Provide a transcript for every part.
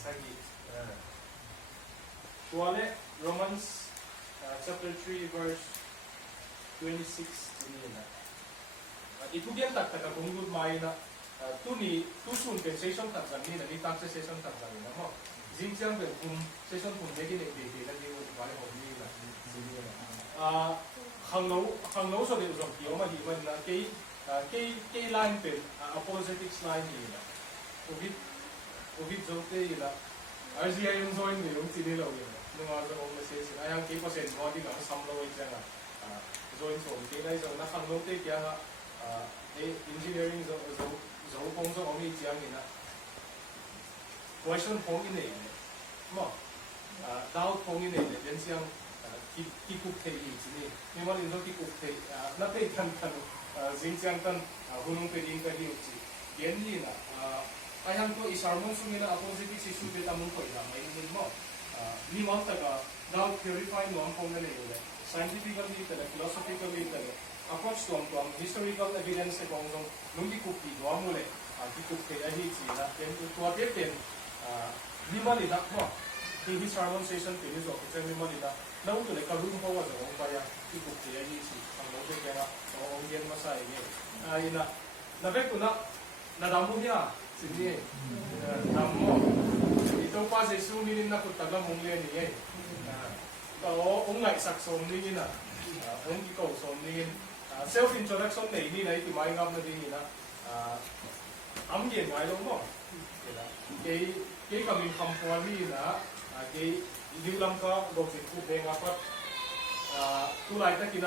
sagi tuale Romans chapter 3 verse 26 ini na itu gian tak tak kunggut mai na tu ni tu sun pen session tak jani na ni tak session tak jani na mo jingjiang pen session pun degi ne de la ni wo bai ho ni na hang lo so de zo ki o ma hi man na ke line pen apologetics line ni na covid zo te la RGI yung join ni yung tinilo yun nung mga sa kong message ayang ke percent body ka sam lo oi jang join so ke lai zo na hang lo te kya nga engineering zo kong zo omi jiang ni na question phong in ne mo doubt phong in ne den siang ki kup te yi ni ni mo lin zo ki kup te na te kan jing jiang kan hunung pe ding ka hi uchi gen ni na ayang to isarmon sumina apologetic issue be tamun ko ila mai ni mo ni mo ta ka doubt purify no ang phong na le scientifically ta philosophically ta approach to ang historical evidence se kong jong nung di kupi do amule ki kupi ahi chi na ten to ate ten ni ma ni da mo ki sermon session pe ni zo ko chen ni ma ni da na u to le ka room ho wa zo ba ya ki kupi ahi chi ang mo te ka o ong yen ma sai ni ina na be ku na damu ya sini damu ito pa se su ni na ku taga mong le ni to ong ngai sak som ni na ong ki ko som ni self introduction này đi này thì mai ngâm nó đi na ấm gì ngoài luôn không cái cầm mình cầm qua đi là cái lưu lâm có đồ dịch vụ bên ngọc á tu lại ta kia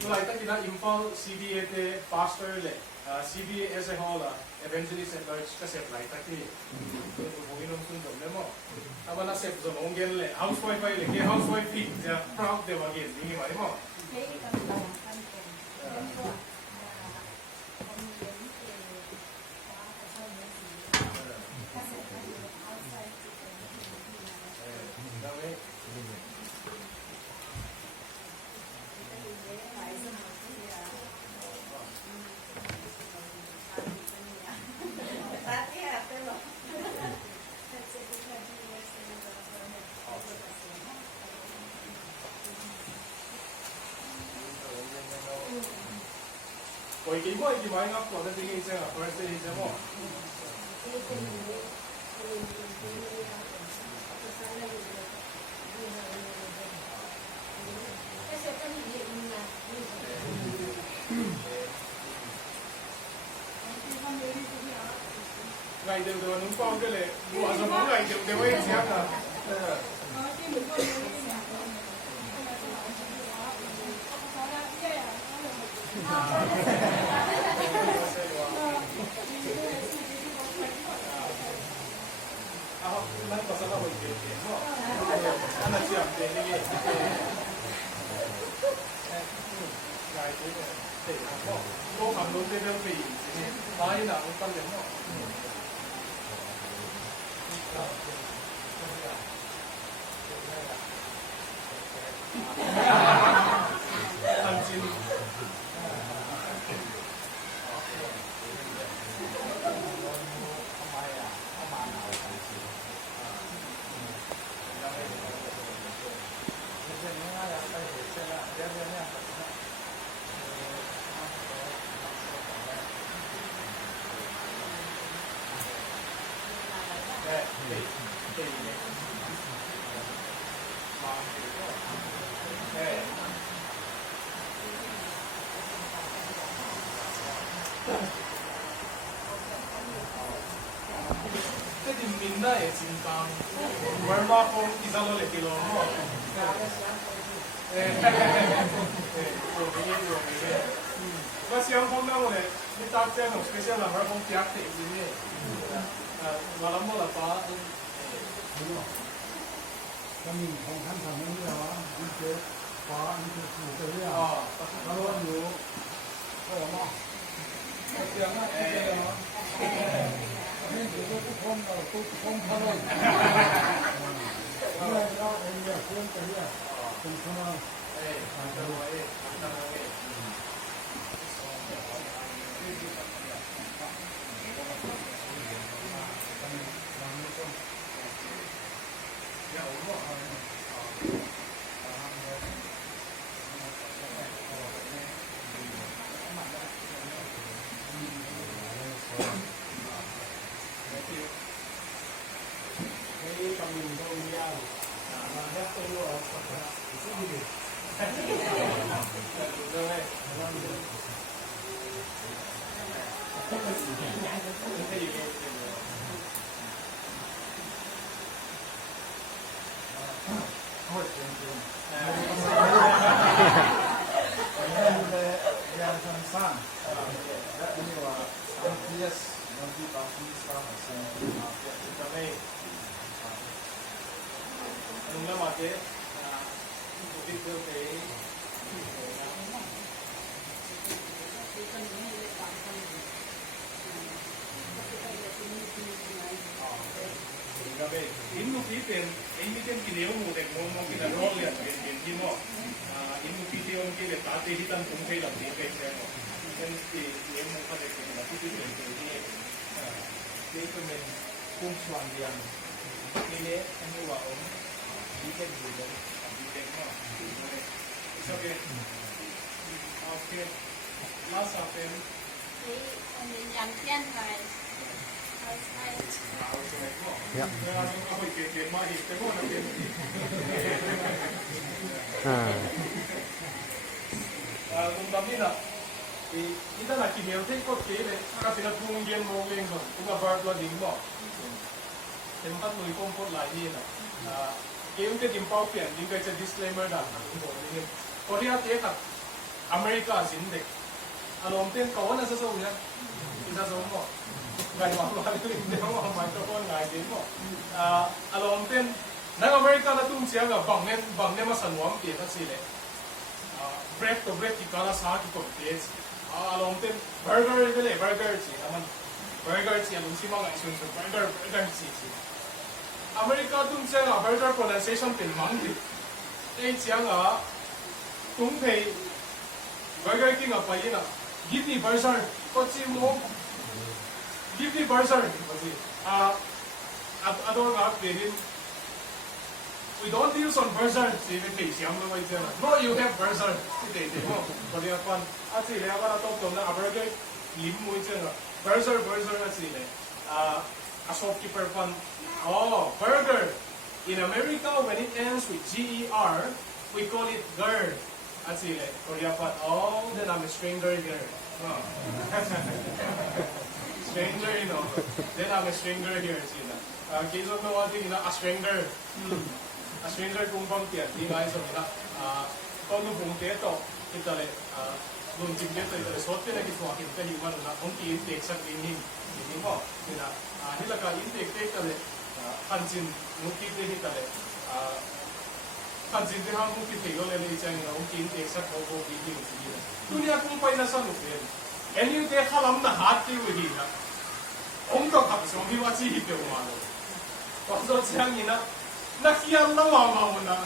tu lại ta kia Imphal CBA te pastor le CBA as a whole evangelist at large ka set lại ta kia bugin ng sundom le mo aba na set zo ongel le housewife ai le ke housewife ti ja proud de wagel ni mari mo Oi cái mỗi cái máy ngọc của nó tiếng Anh à, first day chứ không? Ngày đều đều đúng con cái này, mua rồi mỗi ngày đều đều anh xem à. Nan có sao hồi kể không? Anh là chuyện để đi nghe. Ngày cuối này để làm không? Cô cầm luôn cái đơn vị, nói là cũng tâm điểm không? Tâm chín. Cái gì mình đây là chính tăng, ngoài mà không đi ra lối kia luôn mà. Cái xem không đâu này, đi tao xem một cái xem là mà không tiếc thì gì nè, mà lắm là phá. cái mình không tham thảo những cái đó những cái có những cái thủ cái đấy à nó luôn nhiều cái đó mà cái tiếng á cái tiếng đó nên chỉ có cũng không thôi cái này đó anh giờ không cái gì không không โอ้ยเก่งๆนี่เลยยางสั้นๆและอันนี้ว่า MTS มันที่ตามที่สร้างเสร็จจะไม่ลุงแล้วมาเจ๊บิ๊กเบลเต้Innu piten ei miten kineumuuden muun kita roolia en kimo innu piti on kile taate hitan kumpeilla tiikeiseen sen sti emu kade kila piti ni itu men kumsuan dian ini emu wa om diken bulan diken ma it's okay okay last happen yang tian hai Ya. Kung kami na, kita na kiniyaw tayo ko kaya kasi nagpungin mo ngayon ko, kung abardo din mo. Tempat mo ikumpot lagi na. Kaya yung timpaw yan, yung kayo sa disclaimer na. Korea tayo ka, Amerika sindi. Alam tayo, kawan na sa saw niya. Isa saw mo. Gaya mo hindi mo ang microphone nga din mo. Alam din, nang Amerika na itong siya nga, bang masanwang kaya sila. Bread to bread, ikala sa akin kompiyes. Alam din, burger siya. Burger siya, nung si mga isun sa burger siya. Amerika itong siya nga, burger pronunciation pinmang din. Eh siya nga, itong pay, burger king nga pa yun na, give me burger, kotsi mo, give me burger. Ano nga, we don't use on burger. No, you have burger. Korea pan. At sila ka na talk na burger. Lim mo ito na. Burger at sila. A shopkeeper pan. Oh, burger. In America, when it ends with GER, we call it GER. At sila. Korea pan. Oh, then I'm a stranger girl. Stranger, you know. Then I'm a stranger here, sila. Case of no one thing, a stranger. A stranger kung bang tiyan, di nga isa nila. Kung nung bung teto, kita le, nung jim teto, ito le, sote na gitwa, kita hiwan na, kung ki-intake sa cleaning. Hindi mo, sila, nila ka intake, kita le, kansin, nung kita kita le, kansin din ang kung kita yun, le, isang, kung ki-intake sa koko, cleaning, sila. Dunia kung pa'y nasa lupin. And yung te halam na hati wili na. Ongkong kapis, ang hiwachi hiti umano. Pasot siyang ina, nakiyang na mama mo na.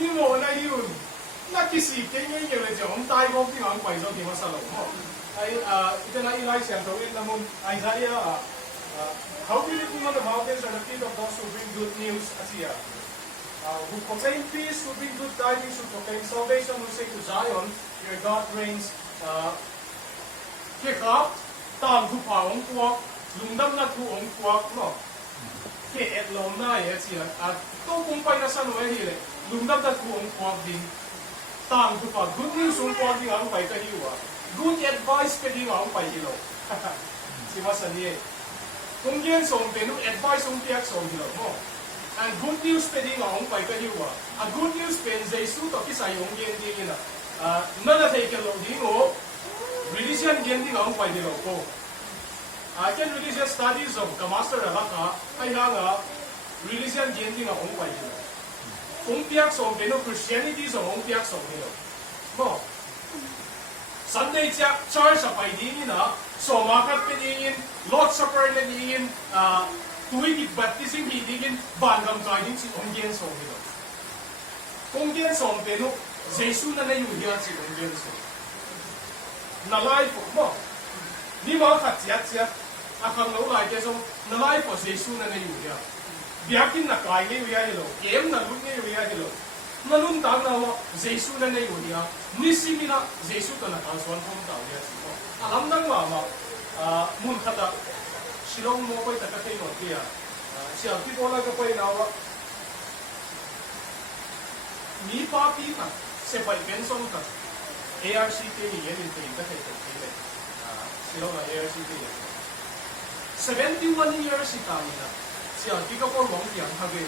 Ni mo na yun. Nakisike ngayon yun, ang tayo kong pinang paiso, di masalaw mo. Ay, ito na ilay siya, gawin na mo, Isaiah, how beautiful are the mountains are the feet of those who bring good news, Asiya. Who proclaim peace, who bring good tidings, who proclaim salvation, who say to Zion, your God reigns. Kaya tang ku pa ong kuwak, lungdam na ku ong kuwak no. Kaya etlom na siya at to kumpay na sa nuwe hile, lungdam na ku ong kuwak din. Tang ku pa good news ong kuwak din ang pay kahiwa. Good advice ka din ang pay hilo. Si Masaniye. Kung yan song penu advice ong tiyak song hilo mo. Ang good news pa din ang pay kahiwa. Ang good news pen Jesus to kisay ong yan din na. Nala take a load din o. Religion gandhi ang pwede daw po. Akin religious studies of Kamaster Alaka ay nga religion gandhi ang pwede daw. Kung piyak sa peno Christianity sa piyak sa peno. Mo. Sunday church sa pwede na so makat piningin Lord Supper na ningin tuwing baptism hidingin bandam kainin si onggen sa peno. Onggen sa peno Jesus na nayuhiyan si onggen sa na life mo. Di mo katsiyat-siyat akang naulay keso na life o Jesus na nayuya. Biyakin na kaya niya hilo. Kiem na lun niya hilo. Naluntang na mo Jesus na nayuya. Nisimi na Jesus ka na kalsuan kong tao niya. Alam ng mama, mun kata silong mo ko'y takatay mo kaya siya pipola ka pa'y nawa. Ni papi na sepay pensong ka. ARCT ni yan yung tingin ka kay sila na ARCT 71 years si kami na siya di ka po wong yang hage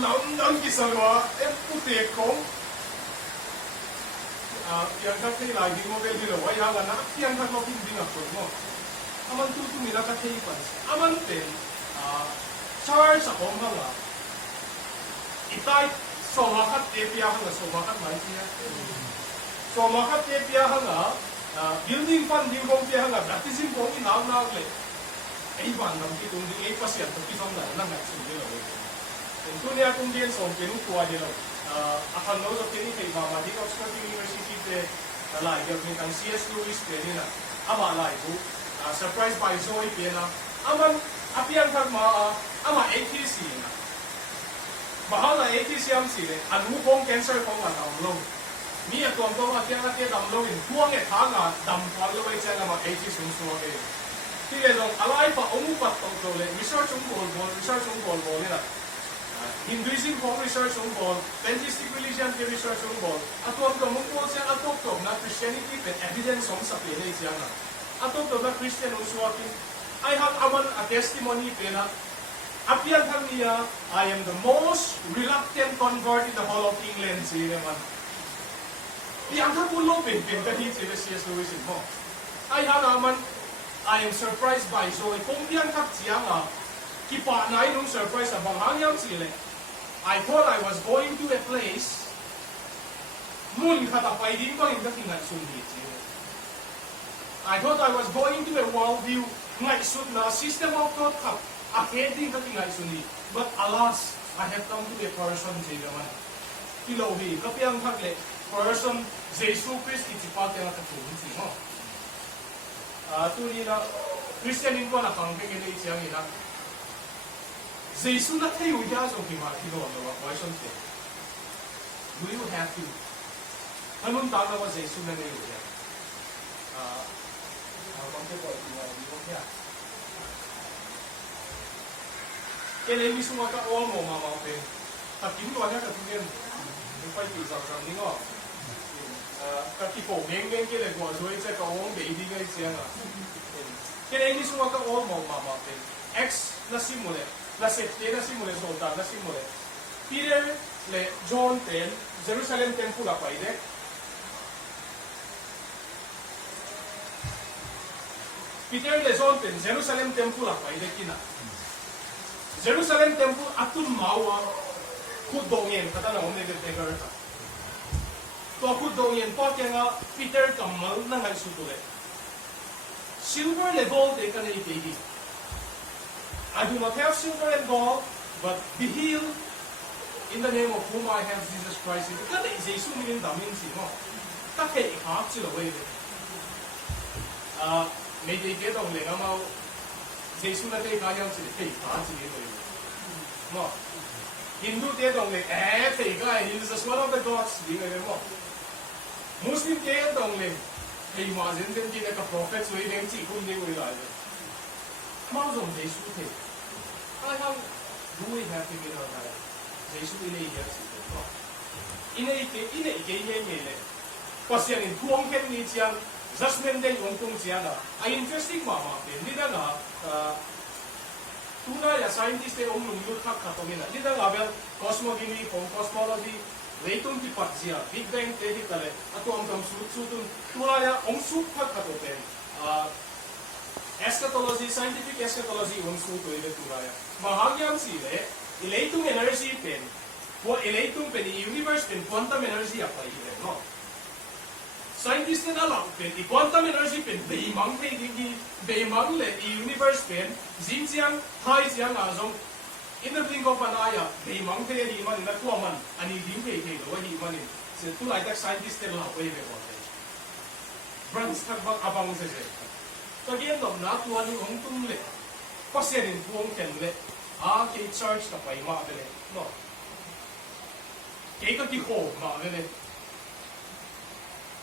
London kisarwa puti kong yang kaki lagi mobil di luar yang anak yang kan mau pindah ke mo aman tu mila kaki pas aman pen charge ako mga itai somakat epia hanga somakat mai siya somakat epia hanga building fund di bong pia hanga baptism bong inaw na le ay ban nam ki tung di ay pasyan to ki tong na nang sundin lo ito niya kung diyan so pinukuha nila akan no so kini kay mama di Oxford University te alay gawin ang CS Lewis te nila ama alay ko surprise by Zoe pena aman apian kag ama ATC na bahal na ATC am sile anu bong cancer ko nga tamlo mi atong ko atia tamlo in tuang e thanga dam palo ai changa ma ATC sumsuwa ke tile dong alay pa umupat to le research bol nila Hinduism kong research bol Pantheistic religion ke research bol atong kamong ko siya atong na Christianity pet evidence sa pele siya na atong na Christian uswakin I have a testimony pena apian kang niya I am the most reluctant convert in the whole of England siya naman yang ka pulo pin kahit sila C.S. Lewis mo I have naman I am surprised by so kung yang kap siya nga kipa na inong surprise na banghanyang sila I thought I was going to a place mun katapay din ko hindi kinat sundit siya I thought I was going to a worldview ngay sud na system of thought kap aheading ka ngay sundit but alas I have come to a person siya naman kilohi kapiyang hagle person Jesus Christ itipat yang katulong siya ito nila Christianin ko na kang kagila isiyang ina Jesus na tayo ya so kimakilo na question te do you have to anong tama wa Jesus na tayo ya mangke ko di ko ya kaya ni semua ka all mo mama pe tapi mo anya ka tungen ni pai ti sa sa ni ngo ka ti po ngeng ke le ko so ite ka ong baby ga siya nga kaya ni semua ka all mo mama pe x na simule la sette na simule solta na simule Peter le John ten Jerusalem temple apa ide Peter le John ten Jerusalem temple apa ide kina Jerusalem temple atun mawa kudongyen kata na onne de tegar ta to kudongyen pa kenga Peter kamal na ngai sutule silver le gold de kana ipegi I do not have silver and gold, but be healed in the name of whom I have Jesus Christ. Kada Jesus min damin si mo. Ta kay hak sila way. May they get on le ngamaw Jesus na tay kanyang sila kay hak sila way. Mo. Hindu te dong le tay kay he is one of the gods di ngay mo. Muslim te dong le kay mazin din di ka prophet so yung chi kun ni way la. Mau dùng giấy số thế, ai không đuôi ha thì cái đó là giấy số này hiện sự đó. Ini cái gì này, pasien in tuang ken ni chiang, judgment day ông tung chiang đó. Interesting mà đi đó là, tu na ya scientist ông lùng lút khắc khắc ông đi đó là về cosmogony, cosmology, lấy tung thì phát triển, Big Bang thế thì cái này, ông cầm sút tu na ya ông sút khắc khắc ông eschatology, scientific eschatology unsu to ile turaya. Mahagyam sile, ileitung energy pen, wo ileitung pen universe pen quantum energy apa ile no. Scientist na lang pen quantum energy pen beimang te dingi beimang le universe pen jinjiang hai jiang azong in the blink of an eye beimang te di man na tuaman ani dim te te lo hi manin se tu lai tak scientist na lang way be ko. Brands tak bang abang se se. Kaya nom na tuwa ni ong tumle, pasya rin buong kenle, kay church ka pa maabele, no? Kay ka kiho maabele.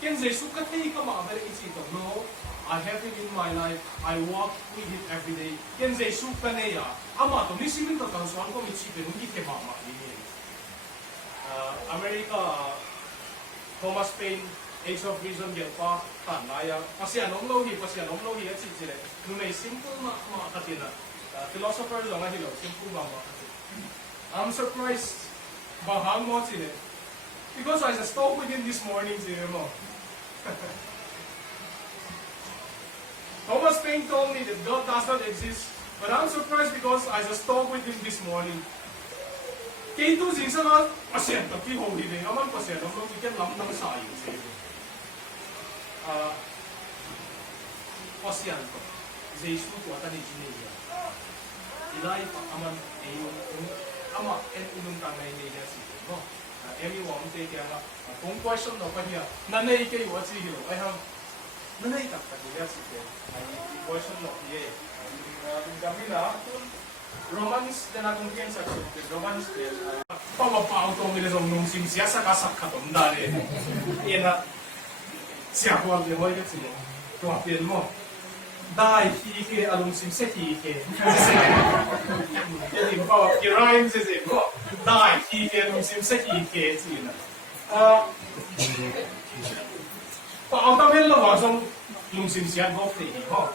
Ken Jesus ka kay ka maabele isito, no? I have him in my life, I walk with him every day. Ken Jesus ka neya, ama to nisimin ka kansuan ko michipe nung ike mama ini. America, Thomas Paine, Age of Reason get pa tan na ya pasian om lo hi at chi chi le nu nei simple ma katina philosopher lo nga hilo simple ma katina. I'm surprised ba hang mo chi le because I just talked with him this morning chi mo. Thomas Paine told me that God does not exist, but I'm surprised because I just talked with him this morning. Kay tu sing sa nga pasian tapi ho hi le aman pasian om lo ikan lam nang sa yu chi. Pasian ko, Jesus ko ata ni Jineya. Ilay pa aman ama en unong tangay niya si no. Emi wong te kaya nga kung question no pa niya nanay kay wa si hilo ay ham nanay tak pa niya si te ay question no ye. Kami na Romans na akong kiyan sa Romans pamapao to nila nung simsiya sa kasak katom dali. Ina siya ko ang lemoy kasi to apel mo. Dai hike alung sim se hike. Jadi bawa rhymes is mo. Dai hike alung sim se hike sina. Pa ang tamel lo wasong lung sim siya go te ho.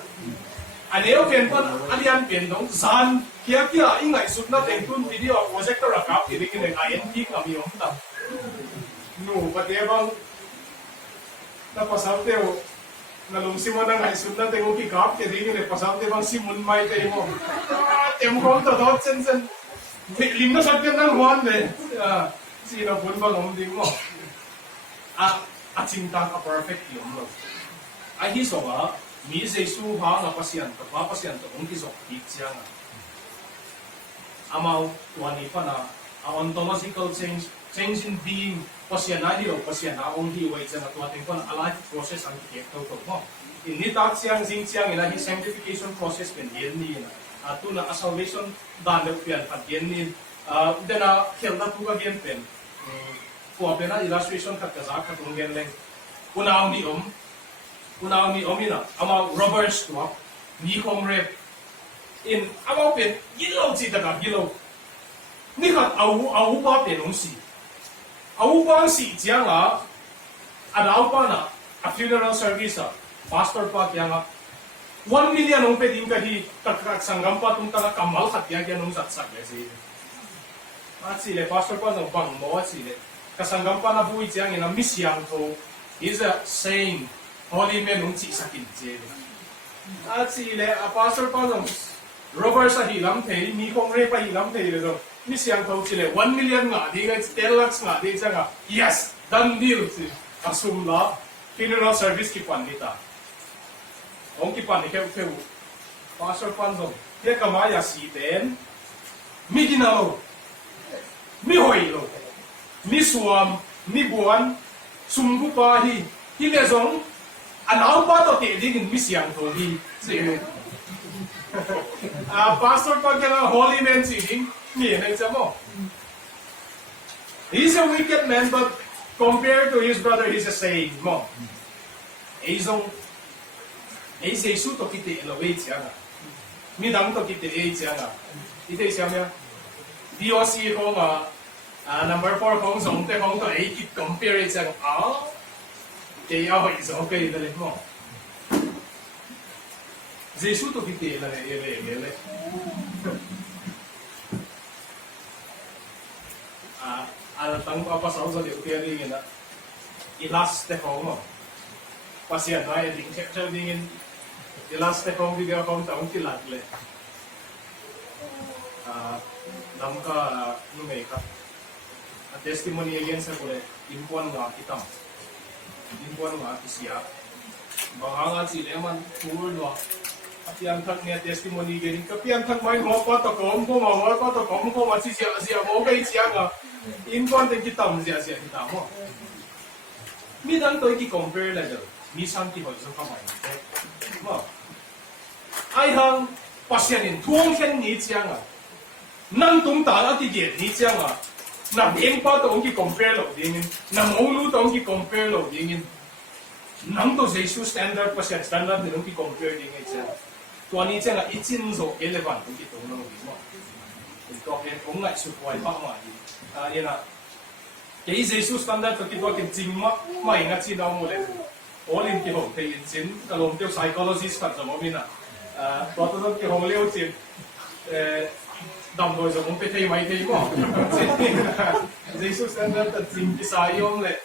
Aneo ken pan alian pen dong san kia ingai sut na tengtun video projector rakap ini kene INT kami om ta. No patebang napasal teo nalungsi mo na nga isud na teo kikap kaya rin yun pasal teo bang simun may tayo mo temo ko to dot sen lim na sakyan ng Juan sino pun bang umding mo at cinta ka perfect yun mo ay hiso nga mi say suha nga pasyan to kung kisok siya nga amaw tuwani pa na ontological change in being pasyan na hiyo, pasyan na ang hiway siya na tuwating pa na a life process ang kikito to mo. Initat siyang siyang ina his sanctification process pen yan niya na. Ato na salvation danap yan at yan niya. Then na kilda tuga yan pen. Kuha pen na illustration katkazak katong yan lang. Una ang ni ina. Ama robbers tuwa. Ni kong rep. In amaw pen, gilaw si daga gilaw. Nikat awu pa pen si. Awu pa ang si Jiang adaw pa na a funeral service pastor pa kaya nga 1 million ang pwedeng kahi sanggam pa itong taga kamal at yan nung satsak at sila pastor pa ng bang mo at sila kasanggam pa na buhay Jiang ina misyang to is a saying holy men nung si sakit at sila pastor pa ng Robert sa hilam tayo, mi kong re pa hilam tayo ni siyang tao sila, 1 million nga, di nga 10 lakhs nga, di siya nga, yes, done deal. Asumla, funeral service kipan nita. Ong kipan ni kaya Pastor Pandong, kaya kamaya siten, mi ginalaw, mi hoylo, mi suam, mi buwan, sumbu pahi, hilezong, anaw pa to tiligin mi siyang tao hi. Pastor pag yung holy man singing, he's a wicked man, but compared to his brother, he's a saint mo. Isong Jesus to kiti elevate siya nga. Midang to kiti siya nga. Ito siya nga. DOC ko nga, number 4 kong songte kong to kit compare siya nga. Kaya ako is okay dali mo. Jesus to kiti ele. Alatang papasaw sa liw kaya rin na ilast ko mo. Pasyan na yung siya dingin ilast ko video ko taong kilagle. Nam ka numay ka. At testimony again sa kule impuan nga kitam. Impuan nga siya. Baka nga sila man tour no. At yan tak niya testimony again. Kapiyan tak may mo pa to ko masisiya mo okay siya nga. Impuan din kita siya kita mo. Midang to i-compare na dyan. Misan ti hoy so kamay. Mo. Ay hang pasyanin tuong hen ni siya nga. Nang tung ta at igit ni siya nga. Na bien pa to i-compare lo dingin. Na maulo to i-compare lo dingin. Nang to Jesus standard pasyan standard din i-compare dingin siya. Tuan ni siya nga itsinso relevant itong nang mo. Ito kaya kung nga isupuay pa ma yan na cái Jesus standard cho kita cái chính mà mai ngắt chi nào một đấy all in cái hậu thì in chính cái lòng tiêu psychologist phát ra một mình à đó tôi cái hậu liêu chính đầm đôi rồi cũng phải thấy mấy thấy mà Jesus standard là chính cái sai用嘞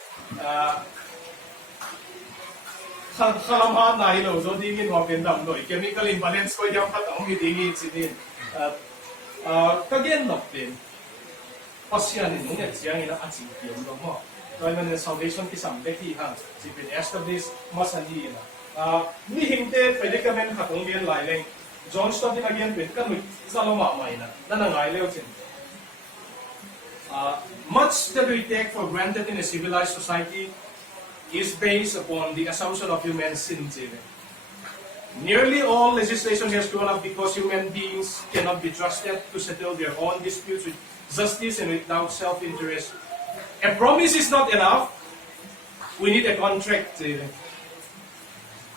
Kalam hat na ilo so dingin wa pendam noi chemical imbalance ko jam khat ong dingin sinin kagen nok din pasyan ni nung chiang ina achi kiam do mo toy man salvation ki sam de ki ha si bin establish masani na ni hingte predicament khatong bian lai leng John Stott din again bin kan mi saloma mai na nanangai leo chin much that we take for granted in a civilized society is based upon the assumption of human sin. Nearly all legislation has grown up because human beings cannot be trusted to settle their own disputes with justice and without self-interest. A promise is not enough. We need a contract.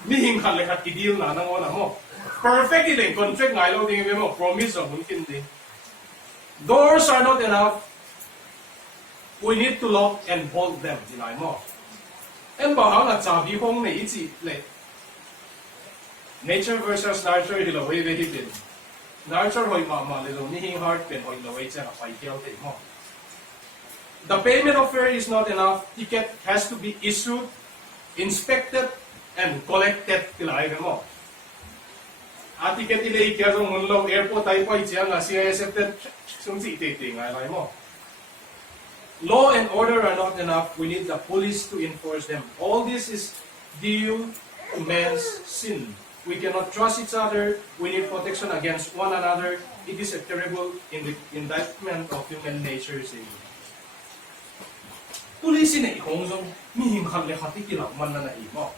Mihing kalekat deal na nang ona mo. Perfect din contract ngai lo ding mo promise of mungkin din. Doors are not enough. We need to lock and bolt them. Dinay mo. En bảo là trả vì không này chỉ lệ nature versus nurture thì là way very big nurture hồi mà là rồi như heart bên hồi là way chắc là phải theo thế mà the payment of fare is not enough ticket has to be issued inspected and collected thì lại cái mà ticket thì lấy kia rồi muốn lâu airport tay quay chiang là CISF chúng chỉ tệ tệ ngay lại mà law and order are not enough. We need the police to enforce them. All this is due to man's sin. We cannot trust each other. We need protection against one another. It is a terrible indictment of human nature. Police na ikong zong mihim khan le khati ki lam man na imo.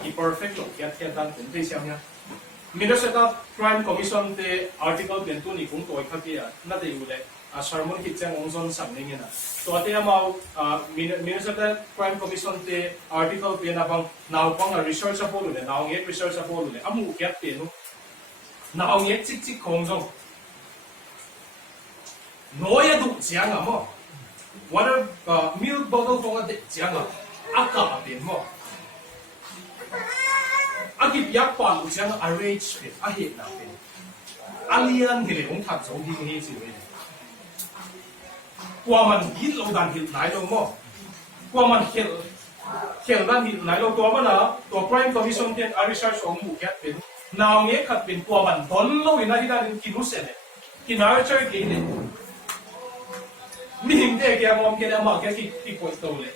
I perfect lo kiat dan kun te siam ya. Minnesota Crime Commission te article 22 ni kung toy khatia na te ule. Sermon kitchen ongson samning ina to ate amao Minnesota Crime Commission te article pe na bang naw pang research apo lu le naw nge research apo lu le amu kyat pe no naw nge chik chik khongzong noya du chiang amo water milk bottle tong ate chiang aka pe mo agip yak pa lu chiang arrange pe a he na pe alien hi le ong that zo hi hi chi we qua mình hít lâu đàn hít lại đâu mà qua mình hiểu đàn hít lại đâu tua mà nào tua Crime Commission tiền research ông mù kết bên nào nghe khát bên qua mình đón lâu thì nay đàn kinh nút sẽ này kinh nào chơi cái này mình để cái mong cái mà cái point đâu này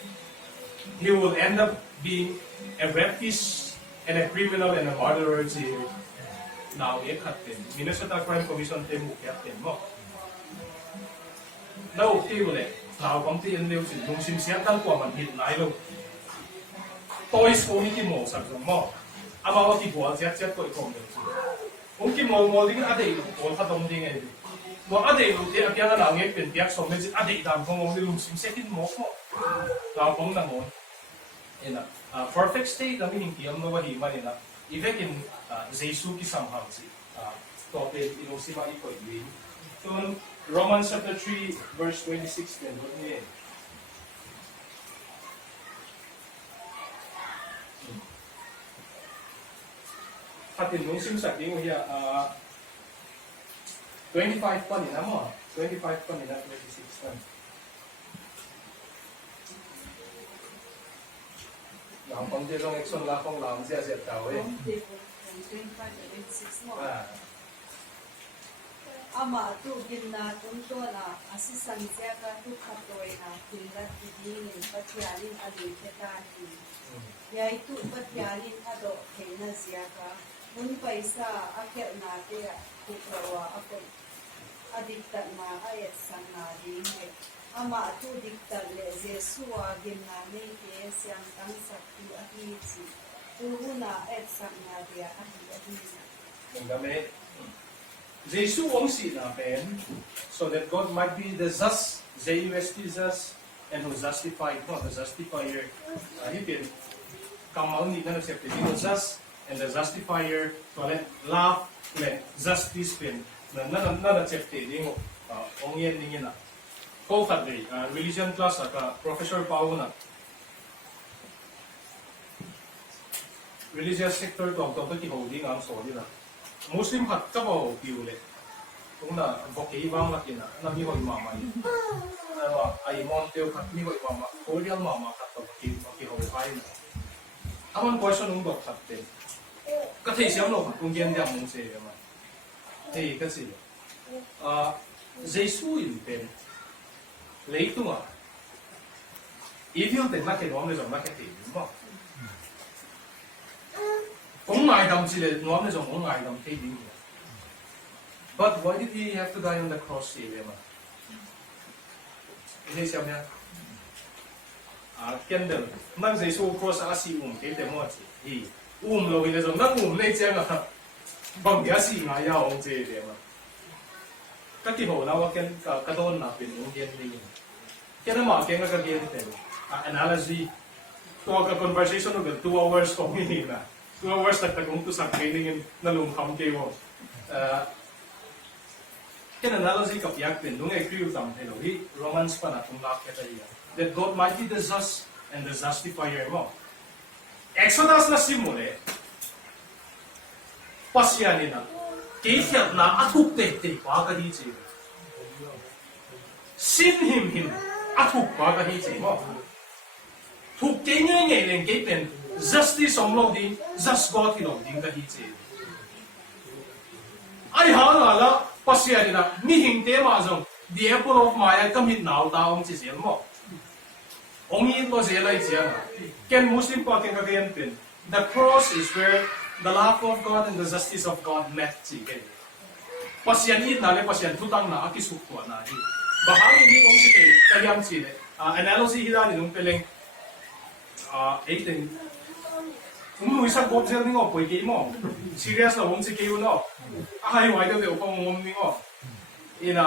he will end up being a rapist and a criminal and a murderer gì nào nghe khát bên Minnesota Crime Commission tiền mù kết bên mà đâu tiêu lệ nào công ty anh liêu sử dụng sim xét tăng của mình hiện lại luôn tôi số những cái mổ sản phẩm mỏ bảo cái bộ chết tôi không được ông cái mổ đi cái đấy bộ phát động đi ngay mà đấy lúc thì cái nào nghe bên tiếc xong nên đấy làm không ông đi dùng sim xét cái mỏ nào cũng là mỏ nên là perfect state là mình kiếm nó vậy mà nên là even in Jesus cái sản phẩm gì tổ tiên inosima ít ਕੋਈ gì Romans chapter 3 verse 26 then what do you mean? Hatin nung simsak yung hiya 25 pa nila mo 25 pa nila 26 pa Lang pang dirong ekson la kong lang siya siya tao eh 25 26 mo ama tu ginna tunto na asisan siya ka tu katoy na tingat idinin patyalin ali ketati yai tu patyalin ado kena siya ka mun paisa aker na te kuprawa ako adikta na ayat san na dinge ama tu dikta le Jesua ginna ne ke siyang tang sakti ahisi tuhuna et san na dia ahisi Gamit Jesus wong si na pen so that God might be the just Jesus and who justified no the justifier he been come out ni na accept the just and the justifier so let love let justice pen na accept the ong yen ni na câu khát đi religion class cả professor Pau na religious sector tổng tổng cái hậu đi ngang số đi là Muslim khát các bộ biểu lệ cũng là một cái vang là kia na mi hội mà mày mà ai mong tiêu khát mi hội mà Korean mà khát tổng cái hậu phải aman question nung bọc khát tên cái thế xem lo cũng kiến điểm mong sẽ mà thế cái gì Jesus in pen lấy tung à evil tên là cái đó mới giống là cái gì đúng không ông ngài đâm chỉ là nó mới giống ông ngài đâm cái gì but why did he have to die on the cross vậy mà thế xem nha candle nang Jesus cross asi cái tên mà gì rồi là giống nang lấy chăng à bằng cái gì ngài要ông chế vậy mà các cái hồ nào cái đồn làเป็นองค์เย็นนี่แค่นั้นมาเก่งก็เก่งเต็ม analogy ตัวกับ conversation ก็ 2 hours ของนี่นะ 2 hours แต่ก็คงตุสักเพลงนึงนั่นลุงคำเกี่ยวแค่ analogy กับยักษ์เป็นลุงไอ้คริวทำให้เราที่ Romans ปนัดตรงนักแค่ไหน that God might be the just and the justifier มั้ง Exodus น่ะสิมุ่งเลยปัสยานี่นะKaisyat na athuk te pa ka hi che sin him athuk pa ka hi che mo thuk ke nge len ke pen justice om lo di just God hi lo ding ka hi che ai ha la pasya ni na mi hing te ma jong the apple of my eye kam hit now ta ong chi sel mo ong yi lo se lai chiang ken muslim pa ken ka ken pen the cross is where the love of God and the justice of God met together. Pasyan it na le pasyan tutang na akisuk ko na hi. Bahang ini ong sige kayam sile. Analogy hila ni nung peleng 18 Umui sa god sel ningo poi ke mo. Serious na ong sige uno. Ai wai do de ko ngom ningo. Ina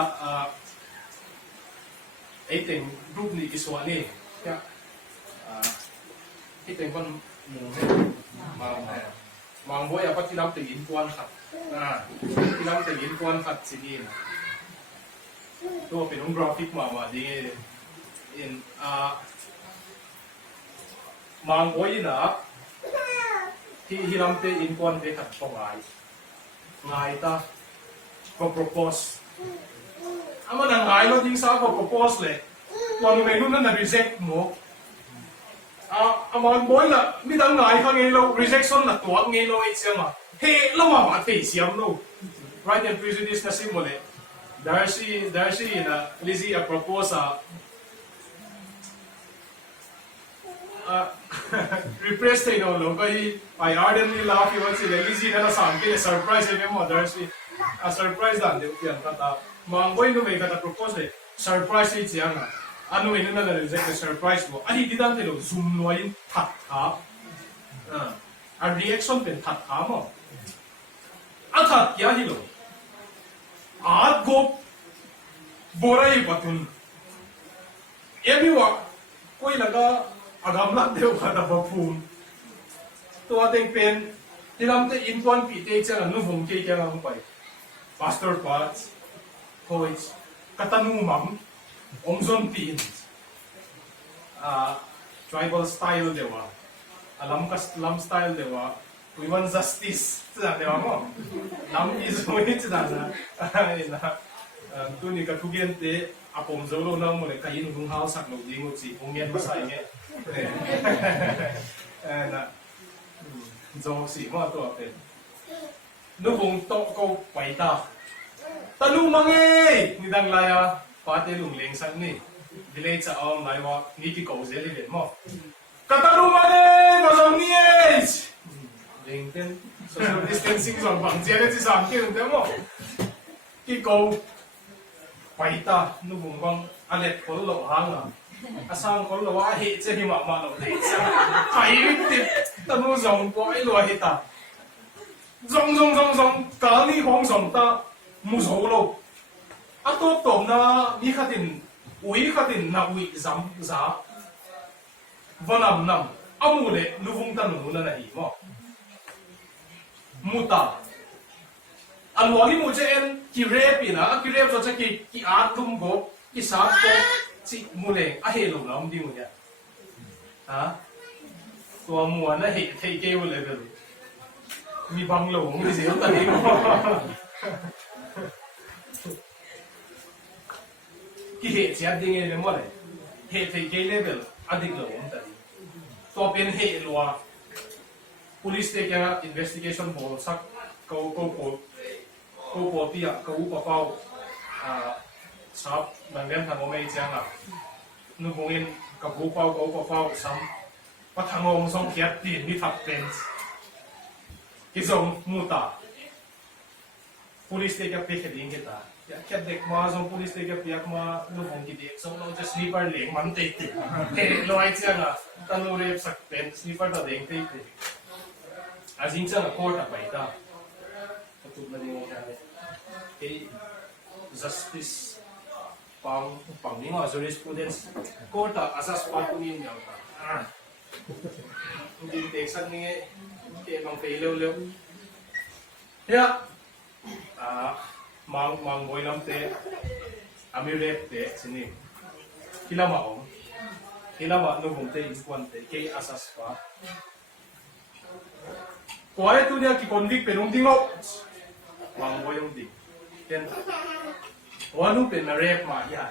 18 group ni kiswani. Ya. 18 kon mang boy apa kilam te in kuan khat kilam te in kuan khat sini na to penung graphic ma di in mang boy na hilam te in kuan te khat pongai ngai ta ko propose ama na ngai lo ding sa ko propose le tuan menu na reject mo among boy la mi dang ngai khang lo rejection la to ngai lo it siama he lo ma te siam lo right and prejudice na simole darcy na Lizzie a proposal repress te no lo kai I ardently laugh you once Lizzie na sang ke surprise e mo darcy a surprise dan de pian ta mang boy no me ka propose surprise it sianga ano ino na reject surprise mo ani di dan te lo zoom no in that ha a reaction pen that ha mo athat kya hi lo at go borai patun ebiwa koi laga agam la deu khada bapum to ateng pen tilam te in kon pi te chang nu hong ke kya ngam pai pastor parts coach katanu mam Omzon pin tribal style dewa lam style dewa we want justice ta dewa mo lam is way ta na ina tu ni ka thugen te apom zolo na mo le kai nu hau sak no ding chi ongyen ma sai nge na zo si mo to pe nu hong to ko pai ta tanu mange ni dang la ya Pate lung leng san ni delay sa om lai wa ni ki ko ze le mo kataru mane mo song ni es leng ten social distancing song bang je le chi sam ki de mo ki ko paita nu bung bang ale ko lo hang a asang ko lo wa he che hi ma lo le cha kai ti tanu song ko ai lo he ta zong ka ni hong song ta mu so lo Ato tom na mi khatin ui khatin na ui zam za vanam nam amule luvung tan nu na hi mo muta alwagi mu je en ki rep ina ki rep so ki at tum go ki sap ko chi mule a he lo lam di mu ya ha tua mua na he thei ke mule de mi bang lo mu ji ta ni ki he chia ding e le mo le he thei ke level adik lo mu ta ni to pen he lo police te kya investigation bol sak ko pia ko pa pau sap nanggen thang omei chang la nu bungin ka bu pau ko pa pau sam pa thangong song khiat tin ni thap pen ki zong muta police te kya pe kheding ke ta ya kya dek ma zong police te kya piak ma nu bung ki dek song lo just sleeper leng man te te he lo ai chang la tan lo rep sak pen sleeper ta deng te te azing chang court a pai ta tu na ding ka le justice pang ni nga jurisprudence court a asas pa ku nin yaw ta hindi te san ni ke mang pe lo ya mang boy lam te amire te sini kilama no bung te ikwan te ke asas pa kuai tu dia ki convict penung dingo mang boy yung ding ken wanu pen na rep ma ya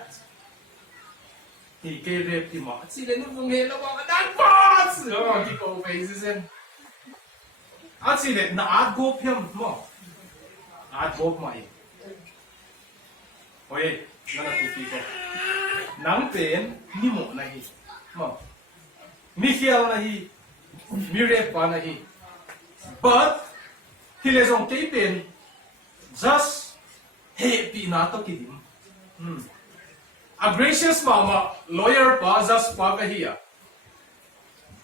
ti ke rep ti ma si le nu bung he lo ba dan pas lo ki ko face sen a si le na at go pyam mo at go ma i oi na tu ti ko nang pen ni mo na hi mo mi khial na hi mi rep pa na hi but he les on tapen just happy na to kidim a gracious mama lawyer pa just pa ka hiya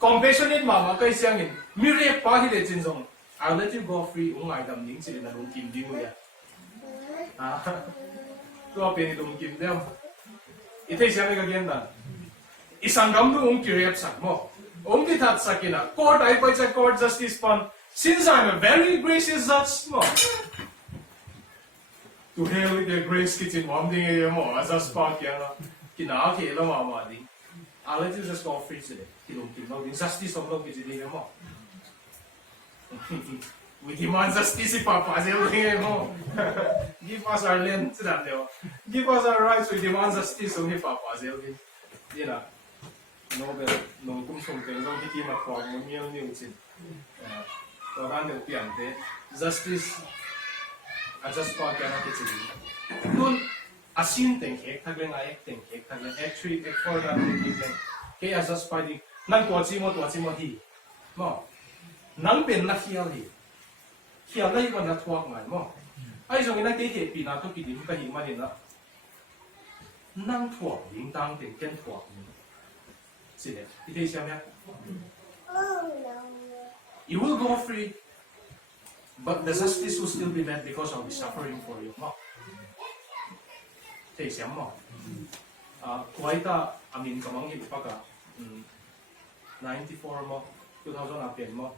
compassionate mama kai siangin mi re pa hi le chin jong I'll let you go free ai dam ning chi na lung kim di mo ya to pe ni lung kim dem ite siang ka gen dan isang gam nu ki rep sak mo ki that sakina court ai pa cha court justice pan since I'm a very gracious judge, no. To hell with the grace kitchen, mom ding a mo, as a spark yana, kina ke la mama ding. I'll let you just go free today. Kilong justice of love kitchen mo. We demand justice, Papa, mo. Give us our land, give us our rights, we demand justice, only Papa, you know. Nobel, no come from the no hiki makwa, no meal newton. So han được tiền thế justice just for cái nào cái gì luôn asin tiếng khác thắc lên ai tiếng khác thắc lên actually for that tiếng khác cái just for đi năng tua chi mo hi mo năng bên là hial lấy con là thuốc mà mo ai dùng cái cái bị nào tôi bị điểm cái gì mà đi nữa năng thuốc应当点跟thuốc是的你可以想想You will go free, but the justice will still be met because I'll be suffering for you. No. Thế xem mo. Kuwait ta amin kamang ipaka 94 mo 2000 apian mo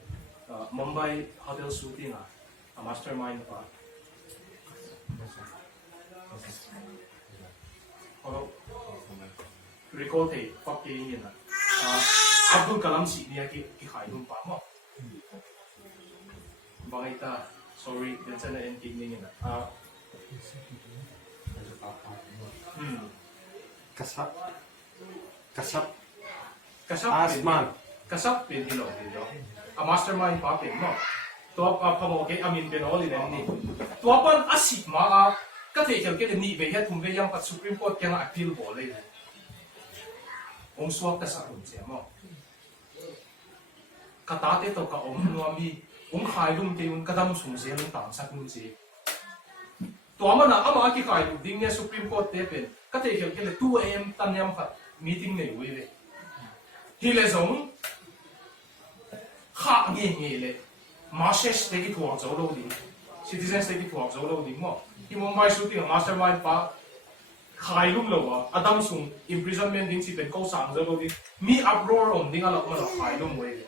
Mumbai hotel shooting a mastermind pa. Recall te fucking yin Abdul Kalam si niya ki khai dun pa mo. Bakit sorry, yan sana yung tingin nila. Kasap Asman. Kasap pin hilo. A mastermind pa pin mo. Tuwa pa mo kay amin pinoli na ni. Tuwa pan asip ma katekel ke ni be het humbe yang pat Supreme Court kaya appeal boleh. Ong suwak kasapun siya mo. Katate to ka nuami khai lung ke kadam sung se lung tam sak nun se to ama ki khai lu ding ne Supreme Court te pen ka te khel ke 2 am tan yam khat meeting nei we le hi le zong kha nge le ma ses te ki thuang zo lo ding citizens te ki thuang zo lo ding mo hi Mumbai shooting mastermind pa khai lung lo adam sung imprisonment ding si pen ko sang zo lo ding mi uproar on ding ala ma khai lung we le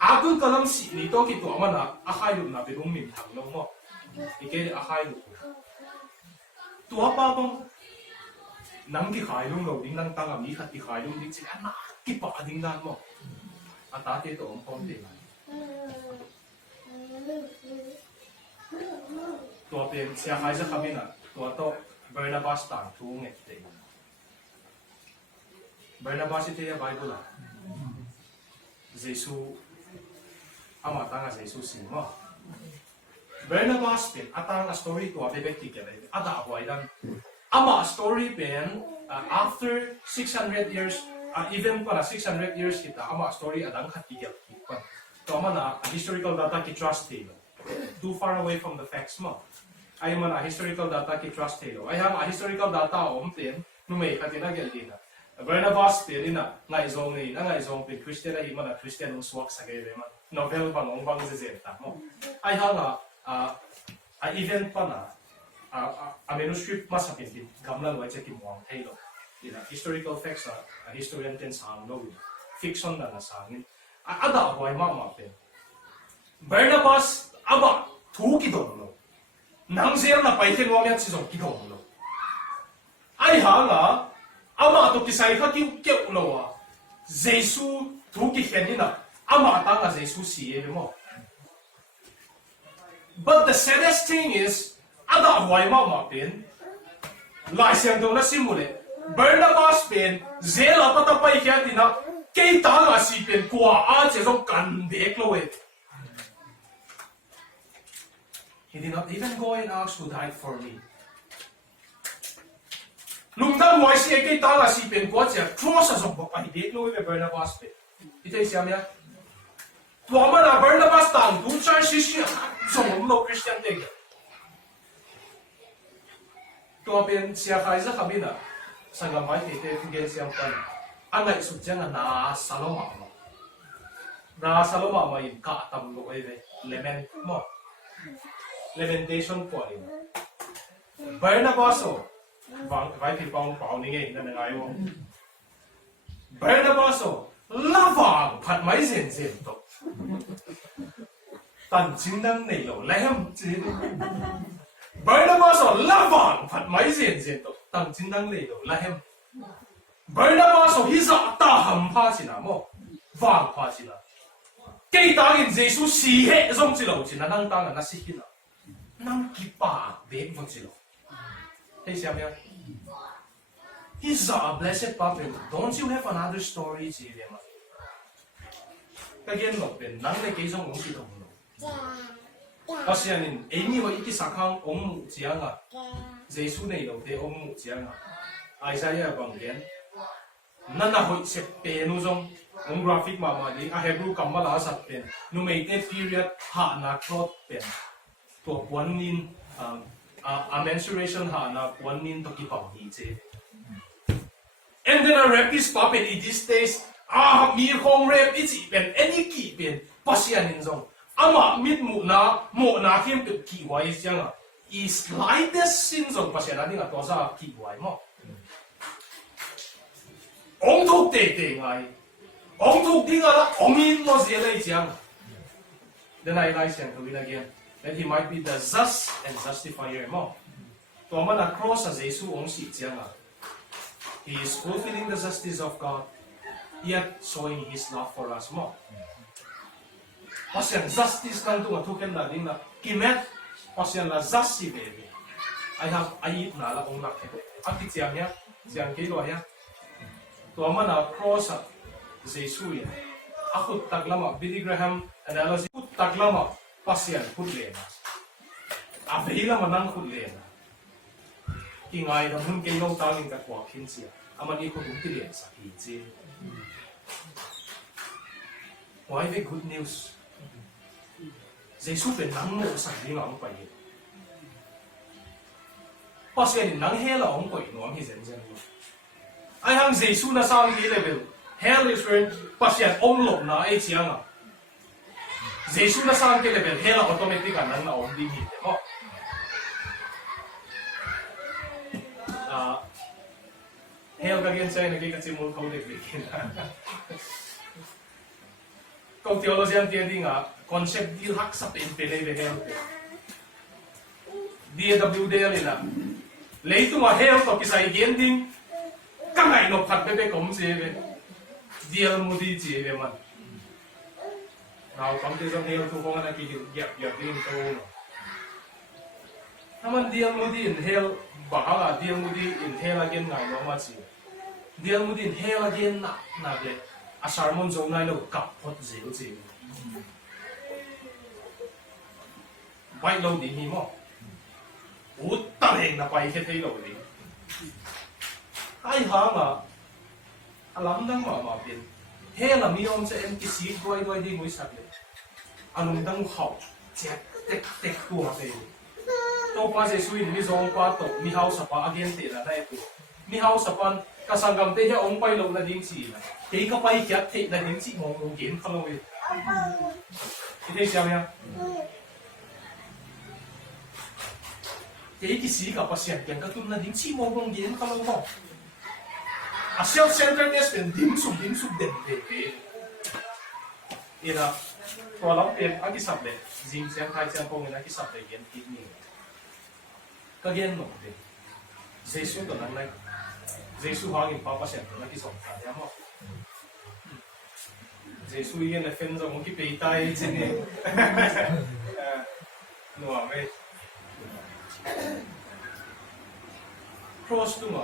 Abdul Kalam si ni to ki to mana akhai lu na bedung min thang lo mo ike akhai lu tua pa bang nang ki khai lung lo ding nang tang ami khat ki khai lung ding chi na ki pa ding dan mo ata te to om pom te tua pen sia khai sa khamina tua to Barnabas tang thu nge te Barnabas te ya Bible la Jesus ama tanga Jesus si mo Barnabas pen atang a story to abe ti ke ada hoi dan ama story pen after 600 years even para 600 years kita ama story adang khati ya to ama na historical data ki trust te too far away from the facts mo ay man a historical data ki trust te I have a historical data om pen no may katina gel dina Barnabas pen ina ngai zong ni ngai zong pen Christian ay man a Christian ung swak sa gele man novel bang ong bang zeta mo I have a event pa na a manuscript masapin din gamlan wai check mo ang hello ina historical facts a historian ten sang no fiction na nasangin ada wai ma pen Barnabas aba thu ki dong lo nang zer na pai ten wamya chi zong ki dong lo ai ha nga ama to ki sai kha ki ke lo wa Jesus thu ki henina ama ta nga Jesus si e mo. But the saddest thing is, ada huay ma pen, lai siang dong na simule, Barnabas pen, zela patapay kaya dina, kay tanga si pen, kuwaan siya zong kandek lo eh. He did not even go and ask who died for me. Lungtang huay siya kay tanga si pen, kuwaan siya, cross sa zong papay lo eh, Barnabas pen. Ito yung siya niya. Tuama na Barnabas tang, doon siya siya, zong lo Christian tega. Tuwa pen siya kaya sa kabina, sa gamay kite tingin siyang pan, ang naisod siya nga nakasaloma mo. Nakasaloma mo yung kaatam lo eh, lament mo. Lamentation po rin. Barnabas o, vai pipang pauningin na nangayo. Barnabas o, lavang pat may zen to. Tan chính năng này lẩu lem chứ Barnabas lavang pat mai zen to tan chính năng này lẩu lem Barnabas hisa ta ham pha chi na mo vang pha chi na cây ta in Jesus si he zong chi lo chi na nang ta na si hina nang ki pa be mo chi lo hey siam ya he's a blessed puppet don't you have another story chi le ma again lo ben nang le ke zong ong chi dong Pasianin, ini wa iki sakang om jianga. Jesu nei lo te om jianga. Isaiah banggen. Nana hoi se pe nu zong om graphic ma di a Hebrew kamala sat pen. Nu mei te period ha na cloth pen. To puanin a menstruation ha na puanin to ki pang hi che. And then a rapist puppet in these days mi hong rap ichi pen any ki pen pasianin zong. Ama mit mo na kim to kiwai siya is slightest sins of pasya natin at sa kiwai mo. Ong tuk te ngay. Ong tuk di nga ongin mo siya lay siya. Then I like siyang gawin again. That he might be the just and justifier mo. Tuma na cross sa Jesu ong si siya nga. He is fulfilling the justice of God, yet showing His love for us mo. Pasyan justice lang ito nga tuken na din na kimet pasyan la justice baby. I have ayit na ala kong lakit. Akit siyang niya, siyang kilo niya. Tuama na cross at Jesu yan. Akut taglama, Billy Graham analogy, akut taglama pasyan kudlena. Abihila manang kudlena. Kingay na mun kayo tanging kakwakin siya. Aman ikot umtilin sa hiji. Why the good news? Jesu pen nang mo sa linga ang paye. Pasyan nang hela ang paye no ang hisen zen. Ay hang Jesu na sang di level. Hell is when pasyan omlop na ay siya nga. Jesu na sang ke level hela automatic nang na om di hite mo. Hell again siya nagkikatsimul ko lekin. Kung theologian tiyan nga, concept di hak sa pinpilay de hell. DWDL ina, lấy tung mà heo to cái sai gen ding các ngày nó phật bé cũng gì về deal mua đi gì về mà nào công ty trong heo thu phong anh cái dẹp dẹp đi đâuถ้ามัน deal มูดี inhale บ้าละ deal มูดี inhale again ไงน้องมาสิ deal มูดี inhale again น่ะเด็กอาสารมันจงไงเรากับพอดจิ๋วจิ๋วไปเราดีนี่มั้งอุดตังเองนะไปแค่ที่เราดีไอ้ห่างอ่ะอลัมดังมาเป็นเฮล่ะมีองค์เอ็มกิซีด้วยดีมุ้ยสักเลยอารมณ์ดังเขาเจ็บเต็กตัวไปตัวป้าเจสุยมีสองป้าตกมีเฮาสปาอาเกนเตะได้ตัวมีเฮาสปันกษังกำเตะองไปลงนาดิ้งสีนะเฮ้ก็ไปแค่เตะนาดิ้งสีมองเห็นเขาเลยที่ได้ใช่ไหมเฮ้กิสีกับภาษาเก่งก็ตุ้มนาดิ้งสีมองเห็นเขาเลยมั้งอ่ะ self-centeredness เป็นดิ้งสุดเด่นเอีน่ะตัวเราเป็นอากิสับเลยจริงเสียงไทยเสียงคงเป็นอากิสับเลยเย็นติดนี่ก็เย็นหนุ่มเลยเจสุตัวนั้นเลยเจสุหากินป้าเสียงตัวนั้นที่สองขาเนี่ยมั้งเจสุเย็นเลยเฟ้นจะมุกิไปตายจริงเนี่ยหนุ่มไม่ cross ตัว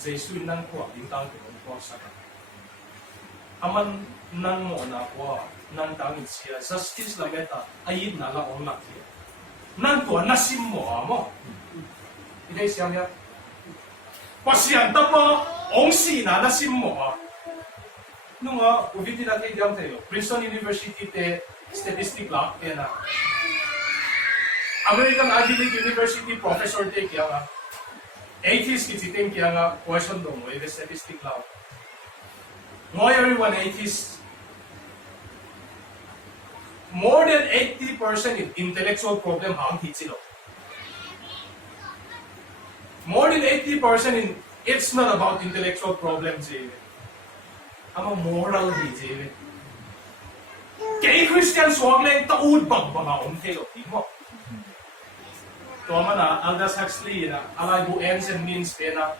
เจสุนั่งขวบดิ้งตั้งตัวcross สักอามันนั่งหมอนักว่านั่งตั้งอิสระ justice ละเมตตาไอ้ยินน่าละองนักที่นั่งตัวนัสิมหมอมั้งที่ได้เสียงเนี่ยภาษาอังกฤษมั้งองสีน่านัสิมหมอนุ่งอ่ะอุบิที่นั่นที่ยังเท่า Princeton University เต statistics ลักเตนะ American Ivy League University professor เตกี่ยังอ่ะ 80s กี่สิบเต็มกี่ยังอ่ะ question ตรงไว้ statistics ลักWhy everyone 80s? More than 80% in intellectual problem hang hitsilo. More than 80% in it's not about intellectual problems even. I'm a moral even. Kay Christian swagleng taud bang mga umthelo mo. Tama na Aldous Huxley na alay bu ends and means pena.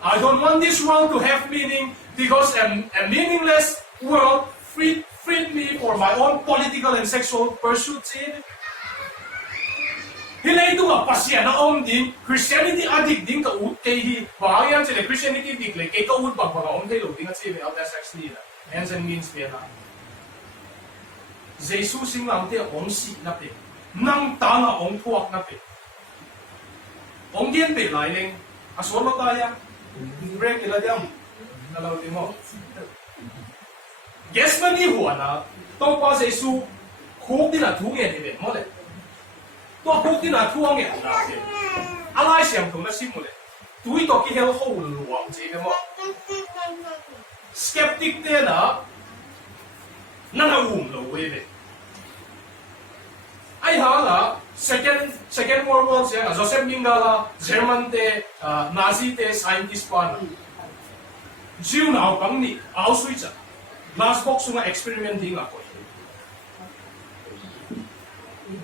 I don't want this world to have meaning because a meaningless world freed me for my own political and sexual pursuits. Hilay ito nga pasya na din Christianity addict din ka ut kay hi bahagyan sila Christianity addict like kay ka ut bang mga kay lo dingat sila Aldous Huxley na ends and means pena. Jesus sing lang te ong si na pe nang tanga ong tuak na pe. Ong gen pe lai leng asolo tayo. Break ila diam nalaw din mo guess man ni huwa na to pa sa isu khuk din na thung yan ni mo le to khuk din na thuang yan na de alai siam thung na sim mo le tui to ki hel ho luang ji mo skeptic te na na lo we le ai ha la second world war siya Joseph Mengele German te Nazi te scientist pa na jiu na pang ni Auschwitz glass box nga experiment ding ako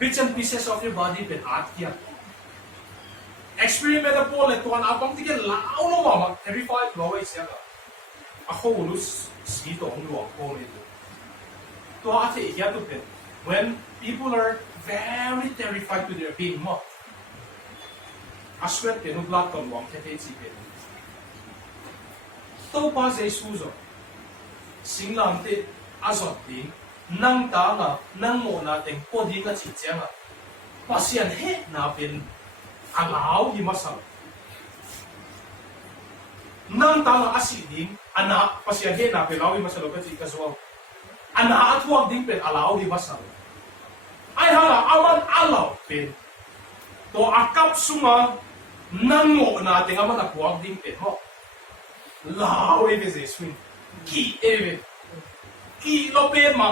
bits and pieces of your body ben at kia experiment po le tuan apang tige lao no ma terrified lo ay siya ka ako ulus si to ang luwag ko nito to ate iya to ben when people are very terrified to their being mo aswet ke no blood kon wang te chi pe to pa se suzo singlam te azot din nang ta na nang mo na teng po di ka chi chang a pasian he na pen allow hi masal nang ta na asi din ana pasian he na pen allow hi masal ka chi ka so ana atwag din pen allow hi masal ai hala aman alaw pen to akap sunga nang mo na teng aman atwag din pen mo lao eve se swing ki eve ki lo pen ma